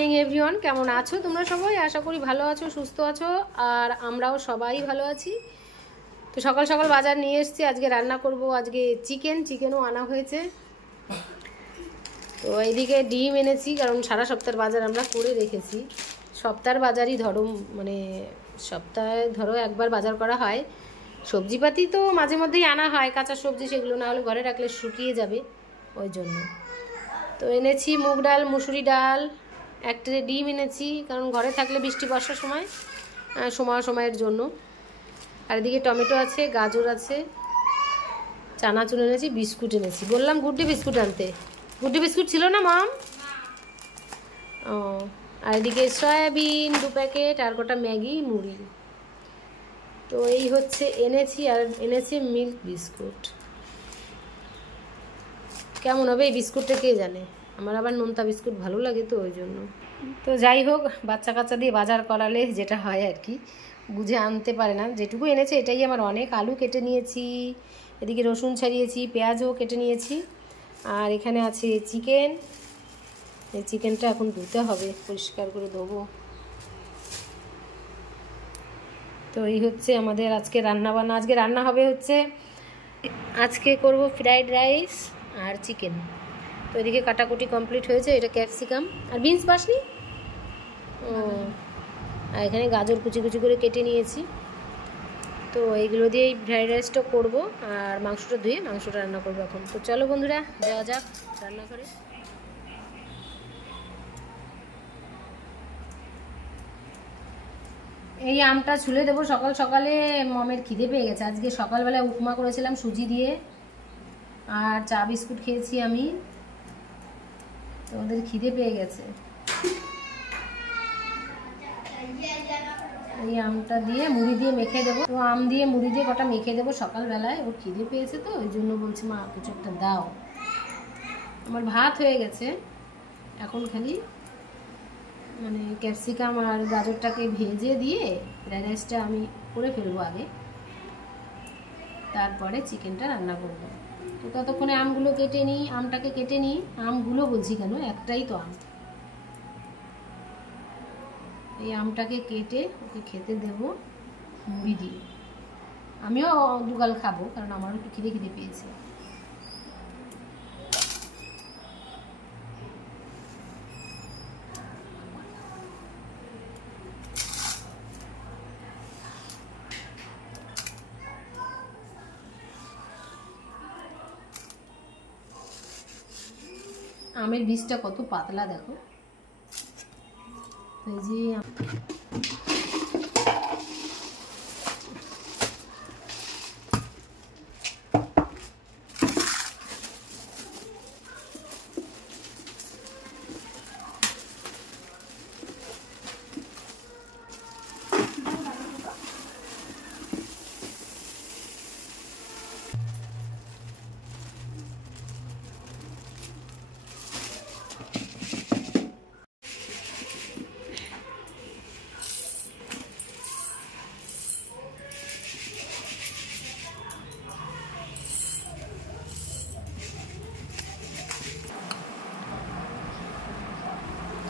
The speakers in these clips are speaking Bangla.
মর্নিং এভরিওয়ান, কেমন আছো তোমরা সবাই? আশা করি ভালো আছো, সুস্থ আছো, আর আমরাও সবাই ভালো আছি। তো সকাল সকাল বাজার নিয়ে এসেছি, আজকে রান্না করব। আজকে চিকেনও আনা হয়েছে। তো এইদিকে ডিম এনেছি, কারণ সারা সপ্তাহের বাজার আমরা করে রেখেছি। সপ্তাহের বাজারই ধরো, মানে সপ্তাহে ধরো একবার বাজার করা হয়। সবজিপাতি তো মাঝে মধ্যেই আনা হয়, কাঁচা সবজি, সেগুলো না হলে ঘরে রাখলে শুকিয়ে যাবে, ওই জন্য। তো এনেছি মুগ ডাল, মুসুরি ডাল, এক ট্রে ডিম এনেছি, কারণ ঘরে থাকলে বৃষ্টি বর্ষার সময়ের জন্য। আর এদিকে টমেটো আছে, গাজর আছে, চানাচুর এনেছি, বিস্কুট এনেছি। বললাম গুড্ডি বিস্কুট আনতে, গুড্ডি বিস্কুট ছিল না মাম? ও, আর এদিকে সয়াবিন 2 প্যাকেট, আর কটা ম্যাগি, মুড়ি। তো এই হচ্ছে এনেছি। আর এনেছি মিল্ক বিস্কুট। কেমন হবে এই বিস্কুটটা কে জানে, আমার আবার নোনতা বিস্কুট ভালো লাগে, তো ওই জন্য। তো যাই হোক, বাচ্চা কাচ্চা দিয়ে বাজার করালে যেটা হয় আর কি, বুঝে আনতে পারে না। যেটুকু এনেছে এটাই আমার অনেক। আলু কেটে নিয়েছি, এদিকে রসুন ছাড়িয়েছি, পেঁয়াজও কেটে নিয়েছি, আর এখানে আছে চিকেন। এই চিকেনটা এখন ধুতে হবে, পরিষ্কার করে ধোবো। তো এই হচ্ছে আমাদের আজকে রান্না বান্না। আজকে রান্না হবে হচ্ছে, আজকে করব ফ্রাইড রাইস আর চিকেন। তো এদিকে কাটাকুটি কমপ্লিট হয়েছে। এটা ক্যাপসিকাম আর বিনস পাসনি। ও, আর এখানে গাজর কুচি কুচি করে কেটে নিয়েছি। তো এইগুলো দিয়ে এই ফ্রাইড রাইসটা করবো, আর মাংসটা ধুয়ে মাংসটা রান্না করবো এখন। তো চলো বন্ধুরা, যাওয়া যাক রান্না করে। এই আমটা ছুলে দেবো সকাল সকালে। মমের খিদে পেয়ে গেছে। আজকে সকালবেলায় উপমা করেছিলাম সুজি দিয়ে, আর চা বিস্কুট খেয়েছি আমি। তো ওদের খিদে পেয়ে গেছে। এই আমটা দিয়ে মুড়ি দিয়ে মেখে দেবো। তো আম দিয়ে মুড়ি দিয়ে কটা মেখে দেবো সকালবেলায়। ওর খিদে পেয়েছে, তো ওই জন্য বলছি মা কিছু একটা দাও। আমার ভাত হয়ে গেছে, এখন খালি মানে ক্যাপসিকাম আর গাজরটাকে ভেজে দিয়ে ফ্রাইড রাইসটা আমি করে ফেলবো আগে, তারপরে চিকেনটা রান্না করবো। তো ততক্ষণে আমগুলো কেটে নিই, আমটাকে কেটে নিই। আমগুলো বলছি কেন, একটাই তো আম। এই আমটাকে কেটে ওকে খেতে দেবো মুড়ি দিয়ে। আমিও দুগাল খাবো, কারণ আমারও একটু খিদে পেয়েছে। আমের বীজটা কত পাতলা দেখো। এই যে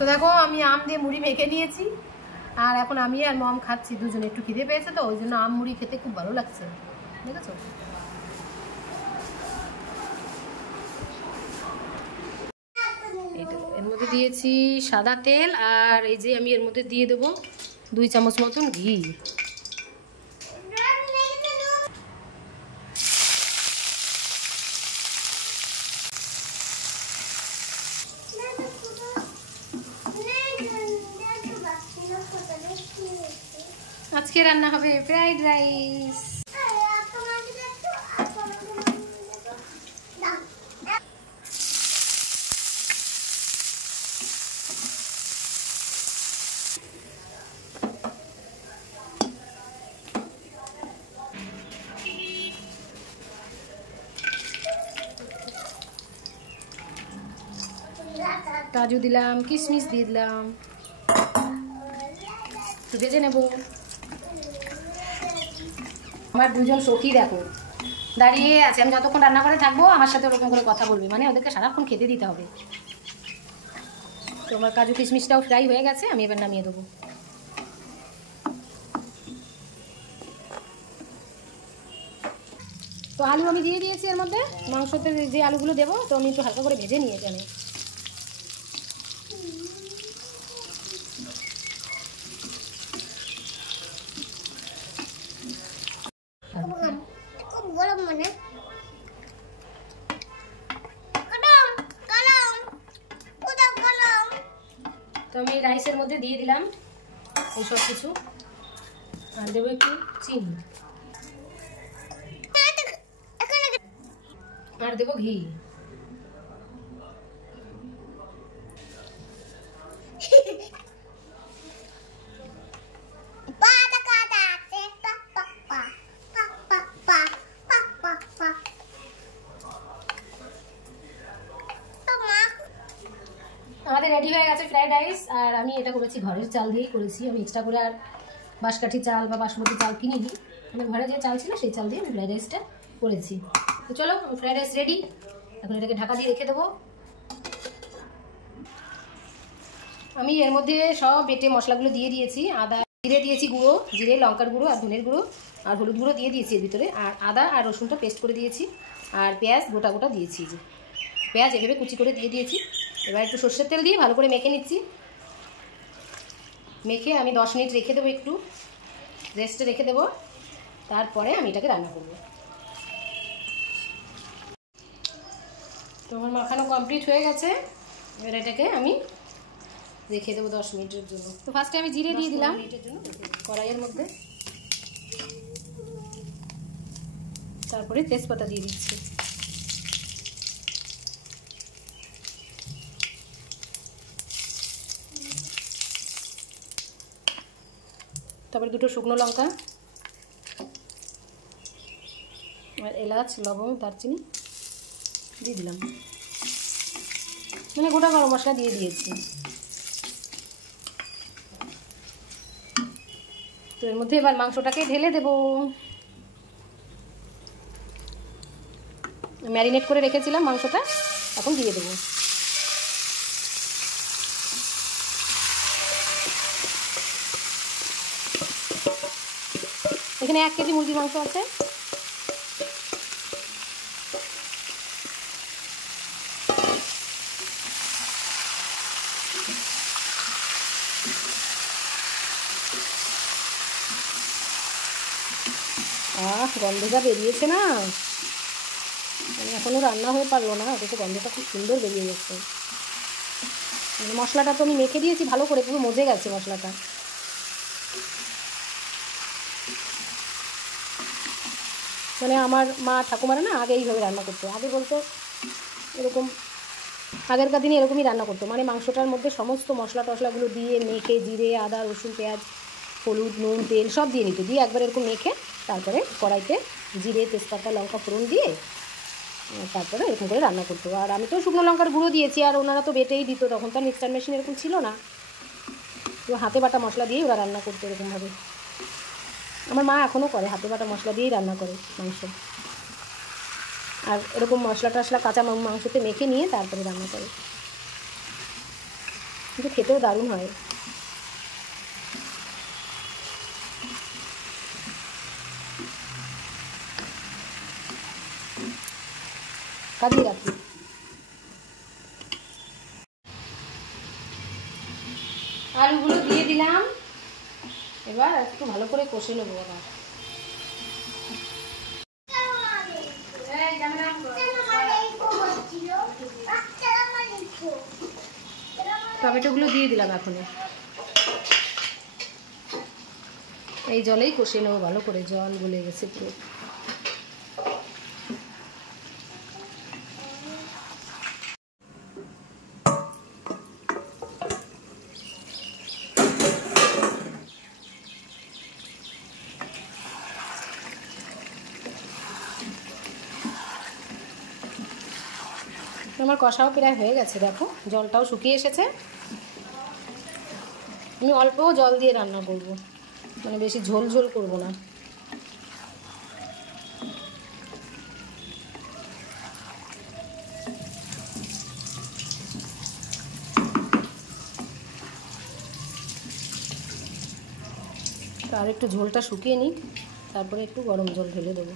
তো দেখো, আমি আম দিয়ে মুড়ি মেখে নিয়েছি, আর এখন আমি আর মম খাচ্ছি দুজনে। একটু খিদে পেয়েছে, তো ওই জন্য আম মুড়ি খেতে খুব ভালো লাগছে, দেখেছো? এর মধ্যে দিয়েছি সাদা তেল, আর এই যে আমি এর মধ্যে দিয়ে দেবো 2 চামচ মতন ঘি। আজকে রান্না হবে ফ্রাইড রাইস। কাজু দিলাম, কিশমিশ দিয়ে দিলাম, ভেজে নেব। আমার দুজন সখী দেখো দাঁড়িয়ে আছে, আমি যতক্ষণ রান্না করে থাকবো আমার সাথে ওরকম করে কথা বলবি, মানে ওদেরকে সারাক্ষণ খেতে দিতে হবে। তো আমার কাজু কিশমিশটাও ফ্রাই হয়ে গেছে, আমি এবার নামিয়ে দেবো। তো আলু আমি দিয়ে দিয়েছি এর মধ্যে, মাংসতে যে আলুগুলো দেবো তো আমি একটু হালকা করে ভেজে নিয়েছি আমি। খুব গরম মানে তো আমি রাইসের মধ্যে দিয়ে দিলাম এই সব কিছু, আর দেবো একটু চিনি, আর দেবো ঘি। আমাদের রেডি হয়ে গেছে ফ্রাইড রাইস, আর আমি এটা করেছি ঘরের চাল দিয়েই করেছি, আমি এক্সট্রা করে আর বাঁশকাঠি চাল বা বাসমতি চাল কিনিনি, আমার ঘরে যে চাল ছিল সেই চাল দিয়ে আমি ফ্রাইড রাইসটা করেছি। তো চলো ফ্রাইড রাইস রেডি, এখন এটাকে ঢাকা দিয়ে রেখে দেবো। আমি এর মধ্যে সব বেটে মশলাগুলো দিয়ে দিয়েছি, আদা জিরে দিয়েছি গুঁড়ো, জিরে লঙ্কার গুঁড়ো আর ধনের গুঁড়ো আর হলুদ গুঁড়ো দিয়ে দিয়েছি এর ভিতরে, আর আদা আর রসুনটা পেস্ট করে দিয়েছি, আর পেঁয়াজ গোটা গোটা দিয়েছি, যে পেঁয়াজ এভাবে কুচি করে দিয়ে দিয়েছি। এবার একটু সর্ষের তেল দিয়ে ভালো করে মেখে নিচ্ছি, মেখে আমি 10 মিনিট রেখে দেবো, একটু রেস্টে রেখে দেবো, তারপরে আমি এটাকে রান্না করব। তো আমার মাখানো কমপ্লিট হয়ে গেছে, এবার এটাকে আমি রেখে দেবো 10 মিনিটের জন্য। তো ফার্স্টে আমি জিরে দিয়ে দিলাম মিনিটের জন্য কড়াইয়ের মধ্যে, তারপরে তেজপাতা দিয়ে দিচ্ছি, তারপরে 2টো শুকনো লঙ্কা আর এলাচ লবঙ্গ দারচিনি দিয়ে দিলাম, মানে গোটা গরম মশলা দিয়ে দিয়েছি। তো এর মধ্যে এবার মাংসটাকে ঢেলে দেব, ম্যারিনেট করে রেখেছিলাম মাংসটা, এখন দিয়ে দেবো। এখানে 1 কেজি মুরগির মাংস আছে, গন্ধ যা বেরিয়েছে না, মানে এখনও রান্না হয়ে পারলো না, অথচ গন্ধটা খুব সুন্দর বেরিয়ে গেছে। মানে মশলাটা তো আমি মেখে দিয়েছি ভালো করে, পুরো মজে গেছে মশলাটা। মানে আমার মা ঠাকুমারা না আগে এইভাবে রান্না করতো, আগে বলতো এরকম, আগেরকার দিনে এরকমই রান্না করতো, মানে মাংসটার মধ্যে সমস্ত মশলা টশলাগুলো দিয়ে মেখে জিরে আদা রসুন পেঁয়াজ হলুদ নুন তেল সব দিয়ে নিত, দিয়ে একবার এরকম মেখে তারপরে কড়াইতে জিরে তেজপাতা লঙ্কা ফোড়ন দিয়ে তারপরে এরকম করে রান্না করতো। আর আমি তো শুকনো লঙ্কার গুঁড়ো দিয়েছি, আর ওনারা তো বেটেই দিত, তখন তো মিক্সচার মেশিন এরকম ছিল না, তো হাতে বাটা মশলা দিয়েই ওরা রান্না করতো এরকমভাবে। আমার মা এখনও করে, হাতে বাটা মশলা দিয়েই রান্না করে মাংস, আর এরকম মশলা টশলা কাঁচা মাংসতে মেখে নিয়ে তারপরে রান্না করে, কিন্তু খেতেও দারুণ হয়। কাজিয়ে রাখি, আলুগুলো দিয়ে দিলাম, এবার একটু ভালো করে কষে নেবো। আবার টমেটোগুলো দিয়ে দিলাম, এখন এই জলেই কষে নেবো ভালো করে, জল গলে গেছে পুরো। আমার কষাও প্রায় হয়ে গেছে, দেখো জলটাও শুকিয়ে এসেছে। আমি অল্প জল দিয়ে রান্না করব, মানে বেশি ঝোল ঝোল করব না। তো আর একটু ঝোলটা শুকিয়ে নিই, তারপরে একটু গরম জল ঢেলে দেবো।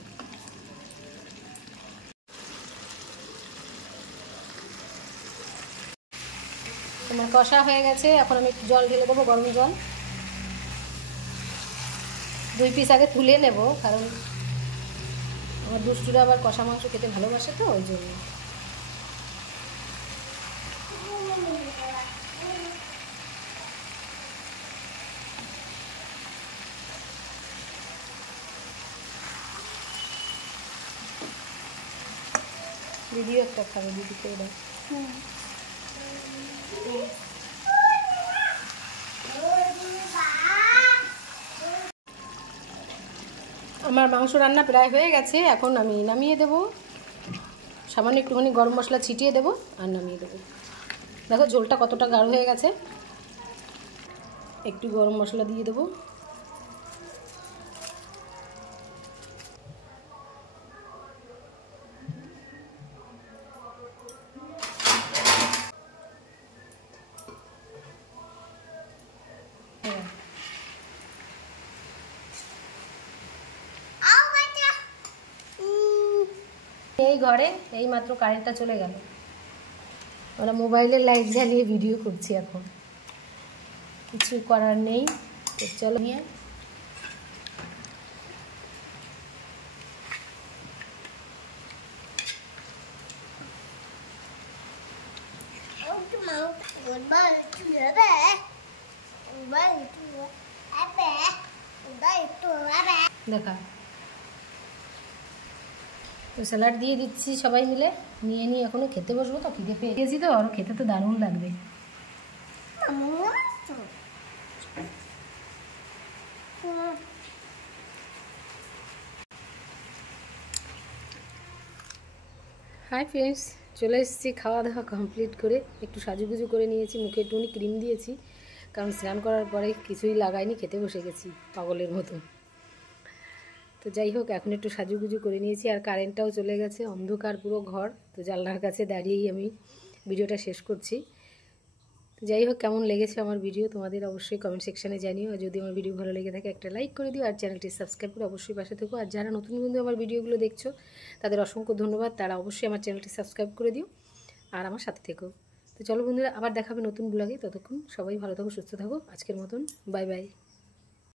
তোমার কষা হয়ে গেছে, এখন আমি একটু জল ঢেলে দেবো, গরম জল। 2 পিস আগে তুলে নেব, কারণ আমার দুষ্টুরা আবার কষা মাংস খেতে ভালোবাসে, তো ওই জন্য। দিদিও একটা খাবে, দিদিকে দাও। আমার মাংস রান্না প্রায় হয়ে গেছে, এখন আমি নামিয়ে দেব। সামান্য একটুখানি গরম মশলা ছিটিয়ে দেবো আর নামিয়ে দেবো। দেখো ঝোলটা কতটা গাঢ় হয়ে গেছে। একটু গরম মশলা দিয়ে দেবো। এই ঘরে এই মাত্র কারেন্টটা চলে গেল, আমরা মোবাইলের লাইট জ্বালিয়ে ভিডিও করছি, এখন কিছু করার নেই। তো চলো নিয়ে দেখা। তো স্যালাড দিয়ে দিচ্ছি সবাই মিলে, নিয়ে নিয়ে এখনো খেতে বসবো, তো খিদে পেয়ে গেছি, তো আরও খেতে তো দারুণ লাগবে। হাই ফ্রেন্ডস, চলে এসেছি খাওয়া দাওয়া কমপ্লিট করে, একটু সাজুগুজু করে নিয়েছি, মুখে একটুখানি ক্রিম দিয়েছি, কারণ স্নান করার পরে কিছুই লাগাইনি, খেতে বসে গেছি পাগলের মতো। তো যাই হোক, এখন একটু সাজুগুজু করে নিয়েছি, আর কারেন্টটাও চলে গেছে, অন্ধকার পুরো ঘর, তো জানলার কাছে দাঁড়িয়েই আমি ভিডিওটা শেষ করছি। তো যাই হোক, কেমন লেগেছে আমার ভিডিও তোমাদের অবশ্যই কমেন্ট সেকশানে জানিও, আর যদি আমার ভিডিও ভালো লেগে থাকে একটা লাইক করে দিও, আর চ্যানেলটি সাবস্ক্রাইব করে অবশ্যই পাশে থেকো। আর যারা নতুন বন্ধু আমার ভিডিওগুলো দেখছো তাদের অসংখ্য ধন্যবাদ, তারা অবশ্যই আমার চ্যানেলটি সাবস্ক্রাইব করে দিও আর আমার সাথে থেকো। তো চলো বন্ধুরা, আবার দেখাবে নতুন ব্লগে, ততক্ষণ সবাই ভালো থাকো, সুস্থ থাকো, আজকের মতন বাই বাই।